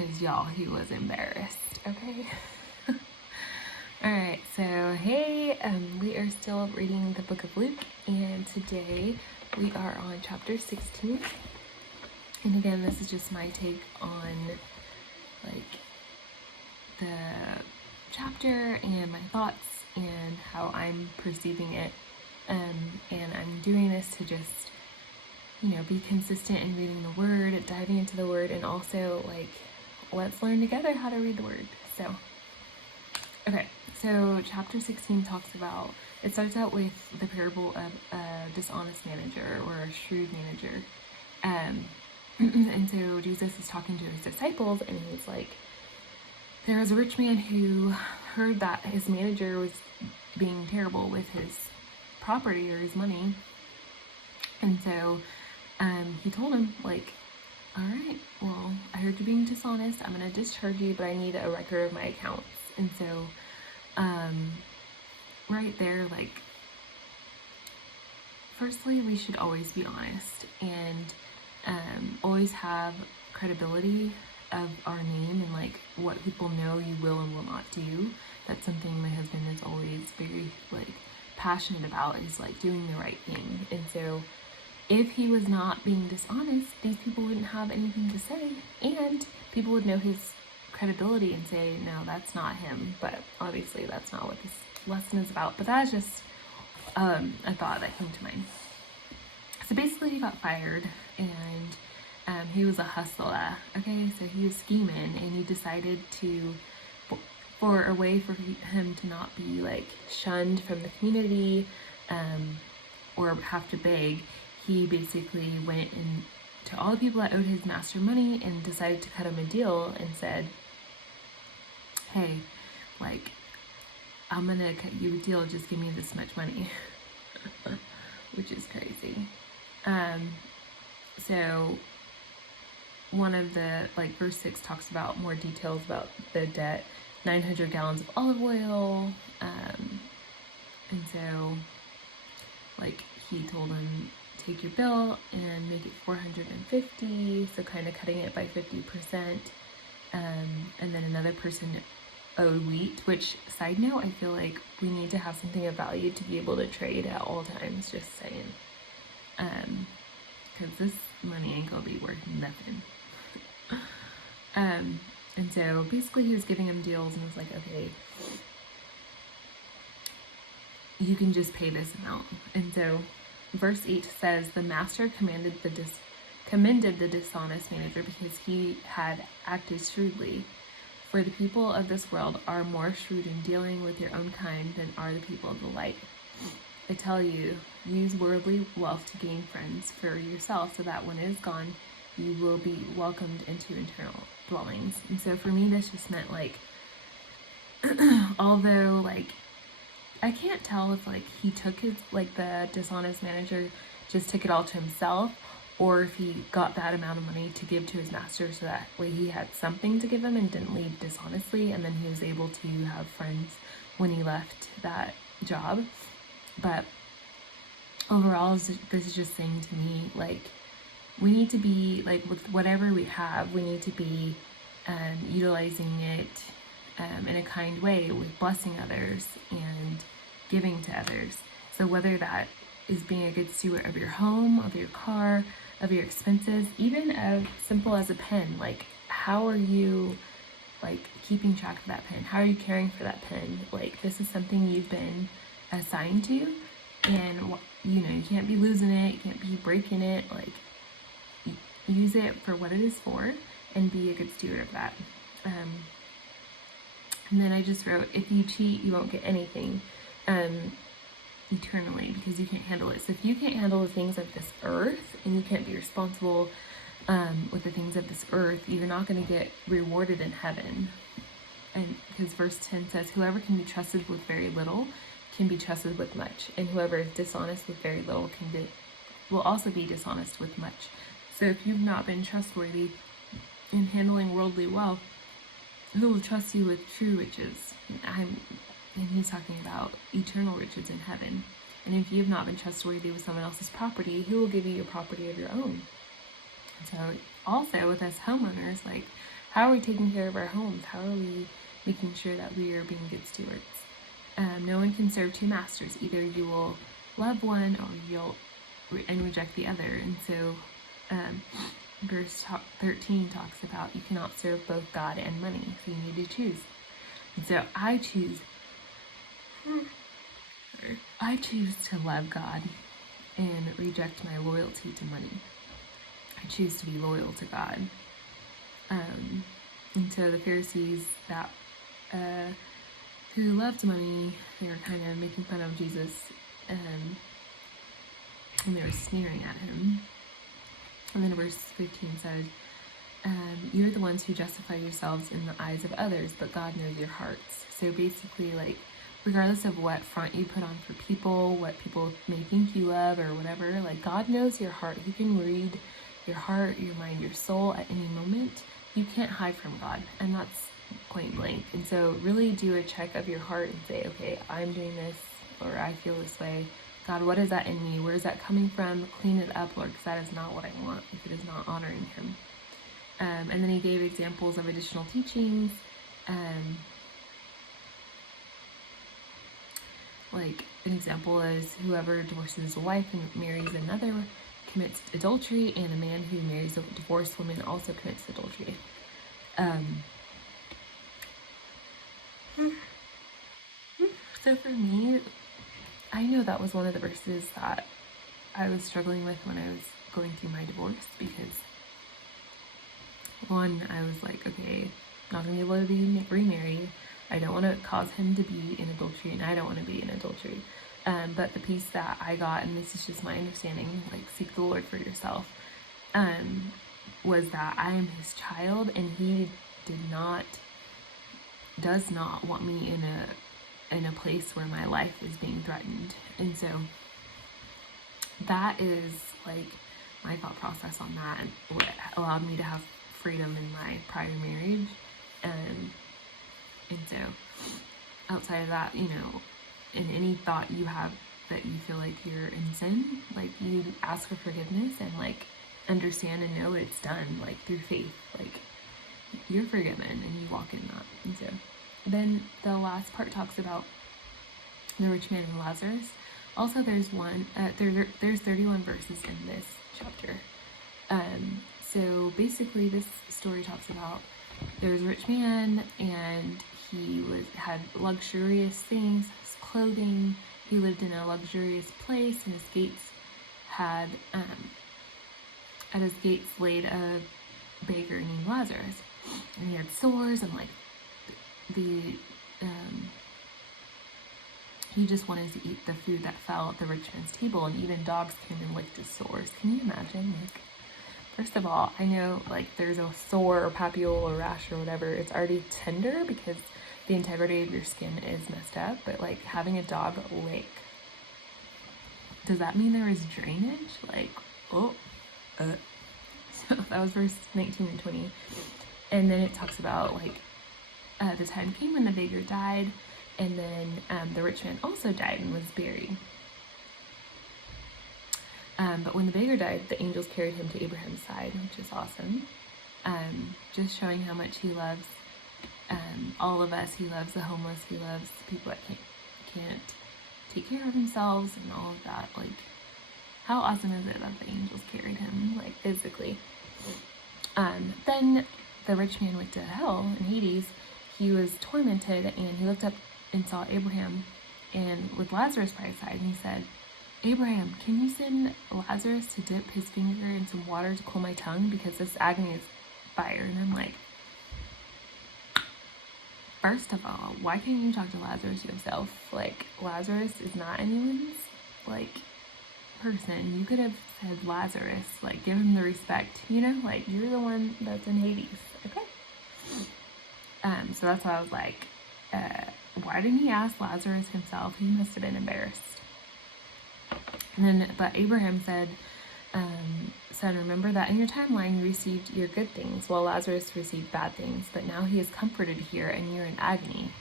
because y'all, he was embarrassed, okay? Alright, so hey, we are still reading the book of Luke, and today we are on chapter 16. And again, this is just my take on like the chapter and my thoughts and how I'm perceiving it. And I'm doing this to just, be consistent in reading the word, diving into the word, and also like, let's learn together how to read the word. Okay, so chapter 16 it starts out with the parable of a dishonest manager or a shrewd manager. And so Jesus is talking to his disciples, and he's like, there was a rich man who heard that his manager was being terrible with his property or his money. And so he told him, like, all right, well, I heard you being dishonest. I'm going to discharge you, but I need a record of my accounts. And so right there, like, firstly, we should always be honest and always have credibility of our name and like what people know you will and will not do. That's something my husband is always very like passionate about, is like doing the right thing. And so if he was not being dishonest, these people wouldn't have anything to say, and people would know his credibility and say, no, that's not him. But obviously that's not what this lesson is about. But that's just a thought that came to mind. So basically he got fired, and he was a hustler, okay? So he was scheming, and he decided for a way for him to not be like shunned from the community or have to beg, he basically went and to all the people that owed his master money and decided to cut him a deal and said, hey, like, I'm gonna cut you a deal, just give me this much money. Which is crazy. So one of the, like, verse 6 talks about more details about the debt, 900 gallons of olive oil. And so, like, he told him, take your bill and make it 450, so kind of cutting it by 50%. And then another person owed wheat, which, side note, I feel like we need to have something of value to be able to trade at all times, just saying. Because this money ain't gonna be worth nothing. And so basically he was giving him deals and was like, okay, you can just pay this amount. And so verse 8 says, the master commended the dishonest manager because he had acted shrewdly. For the people of this world are more shrewd in dealing with your own kind than are the people of the light. I tell you, use worldly wealth to gain friends for yourself, so that when it is gone, you will be welcomed into eternal dwellings. And so for me, this just meant, like, although, like, I can't tell if, like, he took his, like, the dishonest manager just took it all to himself, or if he got that amount of money to give to his master so that way he had something to give him and didn't leave dishonestly, and then he was able to have friends when he left that job. But overall, this is just saying to me, like, we need to be, like, with whatever we have, we need to be utilizing it in a kind way, with blessing others and giving to others. So whether that is being a good steward of your home, of your car, of your expenses, even as simple as a pen, like, how are you, like, keeping track of that pen? How are you caring for that pen? Like, this is something you've been assigned to, and you can't be losing it, you can't be breaking it. Like, use it for what it is for and be a good steward of that. And then I just wrote, if you cheat, you won't get anything eternally, because you can't handle it. So if you can't handle the things of this earth, and you can't be responsible with the things of this earth, you're not going to get rewarded in heaven. And because verse 10 says, whoever can be trusted with very little can be trusted with much, and whoever is dishonest with very little will also be dishonest with much. So if you've not been trustworthy in handling worldly wealth, who will trust you with true riches? And he's talking about eternal riches in heaven. And if you have not been trustworthy with someone else's property, who will give you your property of your own? So also with us homeowners, like, how are we taking care of our homes? How are we making sure that we are being good stewards? No one can serve two masters. Either you will love one or you'll reject the other. And so verse 13 talks about you cannot serve both God and money, so you need to choose. And so I choose to love God and reject my loyalty to money. I choose to be loyal to God. And so the Pharisees that who loved money, they were kind of making fun of Jesus, and they were sneering at him. And then verse 15 says, you are the ones who justify yourselves in the eyes of others, but God knows your hearts. So basically, like, regardless of what front you put on for people, what people may think you love or whatever, like, God knows your heart. He can read your heart, your mind, your soul at any moment. You can't hide from God, and that's point blank. And so really do a check of your heart and say, okay, I'm doing this, or I feel this way. God, what is that in me? Where is that coming from? Clean it up, Lord, because that is not what I want if it is not honoring him. And then he gave examples of additional teachings. Like, an example is whoever divorces a wife and marries another commits adultery, and a man who marries a divorced woman also commits adultery. So for me, I know that was one of the verses that I was struggling with when I was going through my divorce, because one, I was like, okay, I'm not going to be able to be remarried. I don't want to cause him to be in adultery, and I don't want to be in adultery. But the piece that I got, and this is just my understanding, like, seek the Lord for yourself, was that I am his child, and he does not want me in a place where my life is being threatened. And so that is, like, my thought process on that, and what allowed me to have freedom in my prior marriage. And so outside of that, you know, in any thought you have that you feel like you're in sin, like, you ask for forgiveness and, like, understand and know it's done, like, through faith. Like, you're forgiven and you walk in that. And so then the last part talks about the rich man and Lazarus. Also, there's 31 verses in this chapter. So basically, this story talks about there's a rich man, and he had luxurious things, his clothing. He lived in a luxurious place, and his gates had at his gates laid a beggar named Lazarus, and he had sores, and, like, he just wanted to eat the food that fell at the rich man's table, and even dogs came and licked his sores. Can you imagine? Like, first of all, I know, like, there's a sore or papule or rash or whatever, it's already tender because the integrity of your skin is messed up, but, like, having a dog lick, does that mean there was drainage? Like, So that was verse 19 and 20. And then it talks about, like, the time came when the beggar died, and then the rich man also died and was buried. But when the beggar died, the angels carried him to Abraham's side, which is awesome. Just showing how much he loves all of us. He loves the homeless. He loves people that can't take care of themselves and all of that. Like, how awesome is it that the angels carried him, like, physically? Then the rich man went to hell in Hades. He was tormented, and he looked up and saw Abraham and with Lazarus by his side, and he said, Abraham, can you send Lazarus to dip his finger in some water to cool my tongue, because this agony is fire? And I'm like, first of all, why can't you talk to Lazarus yourself? Like, Lazarus is not anyone's, like, person. You could have said Lazarus, like, give him the respect, you know, like, you're the one that's in Hades. Okay. So that's why I was like, why didn't he ask Lazarus himself? He must have been embarrassed. And then, but Abraham said, son, remember that in your timeline you received your good things, while Lazarus received bad things, but now he is comforted here and you're in agony.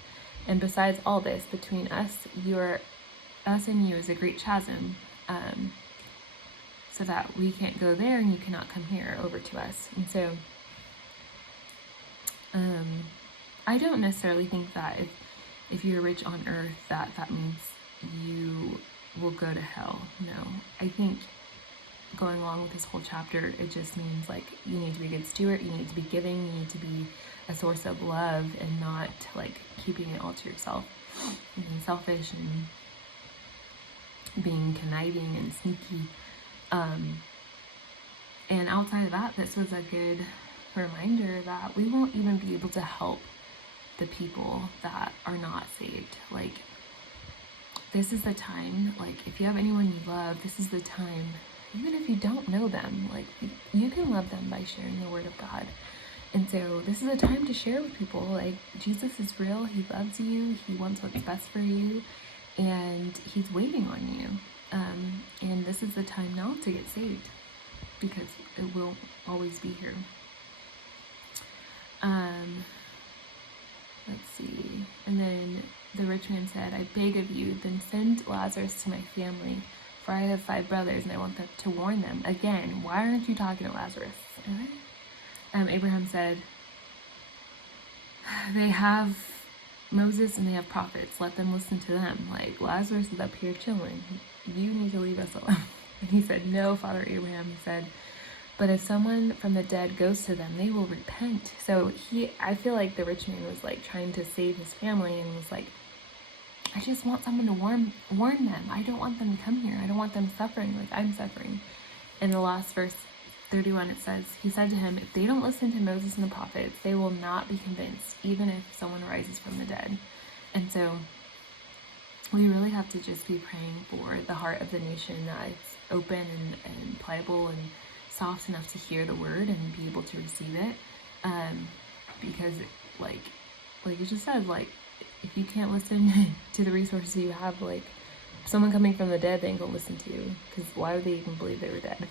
And besides all this, between us and you is a great chasm, so that we can't go there and you cannot come here over to us. And so I don't necessarily think that if you're rich on earth that means you will go to hell. No, I think going along with this whole chapter, it just means like you need to be a good steward, you need to be giving, you need to be a source of love and not like keeping it all to yourself and being selfish and being conniving and sneaky. And outside of that, this was a good reminder that we won't even be able to help the people that are not saved. Like, this is the time, like, if you have anyone you love, this is the time, even if you don't know them, like, you can love them by sharing the word of God. And so this is a time to share with people, like, Jesus is real, he loves you, he wants what's best for you, and he's waiting on you. And this is the time now to get saved, because it will always be here. Let's see. And then the rich man said, I beg of you, then send Lazarus to my family, for I have 5 brothers, and I want them to warn them. Again, why aren't you talking to Lazarus? Abraham said, they have Moses and they have prophets. Let them listen to them. Like, Lazarus is up here chilling. You need to leave us alone. And he said, no, Father Abraham. He said, but if someone from the dead goes to them, they will repent. So I feel like the rich man was like trying to save his family and was like, I just want someone to warn them. I don't want them to come here. I don't want them suffering like I'm suffering. In the last verse 31, it says, he said to him, if they don't listen to Moses and the prophets, they will not be convinced, even if someone rises from the dead. And so we really have to just be praying for the heart of the nation, that it's open and pliable and soft enough to hear the word and be able to receive it. Because like it just says, like, if you can't listen to the resources you have, like, someone coming from the dead, they ain't gonna listen to you, because why would they even believe they were dead?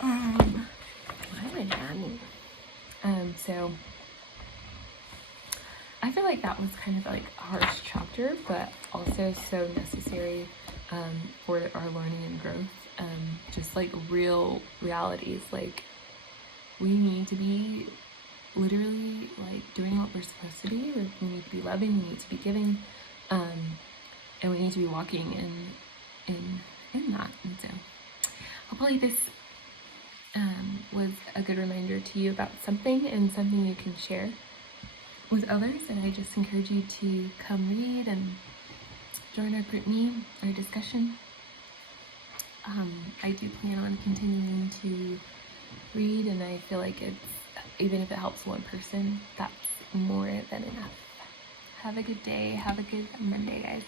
Why am I yawning? So I feel like that was kind of like a harsh chapter, but also so necessary for our learning and growth. Just like real realities, like, we need to be literally like doing what we're supposed to do. We need to be loving, we need to be giving, and we need to be walking in that. And so hopefully this was a good reminder to you about something, and something you can share with others. And I just encourage you to come read and join our group meet, our discussion. I do plan on continuing to read, and I feel like it's, even if it helps one person, that's more than enough. Have a good day. Have a good Monday, guys.